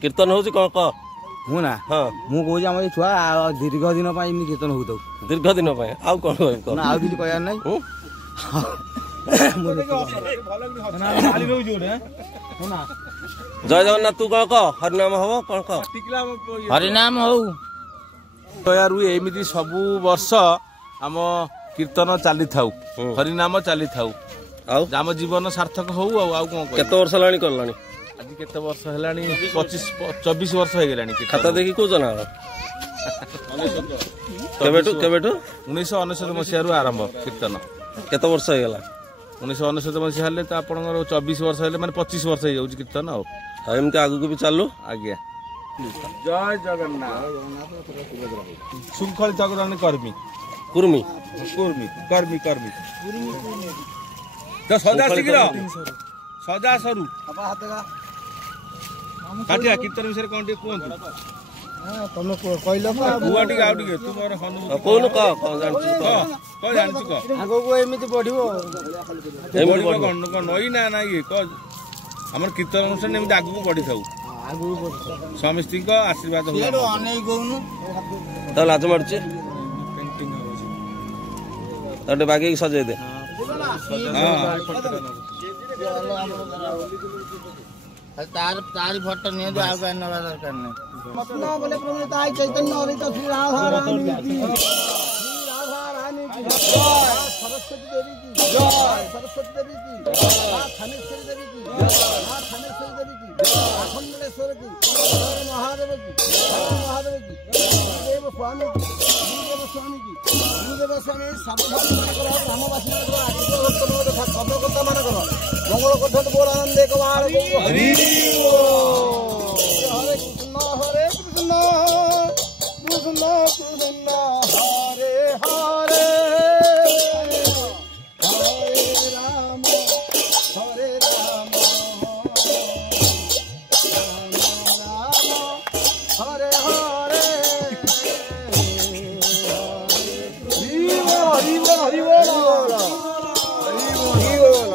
कीर्तन होची कौन कह हूँ ना हाँ मु कहूँ आम छुआ दीर्घ दिन कीर्तन हो दीर्घ दिन आउ कौन ना आउ किसी कहर ना जय जगन्नाथ तू कौन कह हरिनाम हम कौन कह हरिनाम हो दयारु एमिति सबु वर्ष आम कीर्तन चली थाउ हरिनाम चली थाउ आम जीवन सार्थक हो केते वर्ष लानी करलानी आज केते वर्ष हेलानी 25-24 वर्ष हो गेलानी खाता देखि को जना केबेटू 1999 मसिया रु आरंभ कीर्तन केते वर्ष हो गेला 1999 मसिया हेले त आपनकर 24 वर्ष हेले माने 25 वर्ष हो जाउची कीर्तन एमती आगु को भी चालू आज्ञा जय जगन्नाथ सुखल जगदान कर्मी कुर्मी कुर्मी कर्मी कर्मी तो सदा शीघ्र सदा सरू काटिया कीर्तन विषय कौन टे कहंतु तुम कहलो बुआ टी आउ टी तुमर हनु कोन कह जानछु कह जानछु कह आगो को एमिति बढ़िबो एमिति कोन कोन नई ना ना ये कह हमर कीर्तन अनुसार एमिति आगु को बढ़ी थाउ आगो बढ़ स्वामिस्त्री को आशीर्वाद हो एडो अनै गउनु त लाज मारछि तटे बाकी सजाई दे तार तारी फोटो नहीं दे आउ करने वाला दरकार नहीं मतलब बोले प्रभु ताई चैतन्य और तो श्री राधा रानी की श्री राधा रानी की जय सरस्वती देवी की जय सरस्वती देवी की मां थानेश्वरी देवी की मां थानेश्वरी देवी की अखंडेश्वर की महादेव की देव स्वामी की देव स्वामी की देव स्वामी सर्वभक्त मानकर ग्रामवासी मानकर आदित्य भक्त तथा कब्रकर्ता मानकर मंगल कठोर बोल आनंद एक बार हरि हरे कृष्ण कृष्ण कृष्ण हरे हरे हरे राम हरे राम राम हरे हरे हरि बोल हरि बोल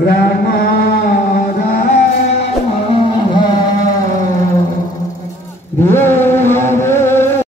Rama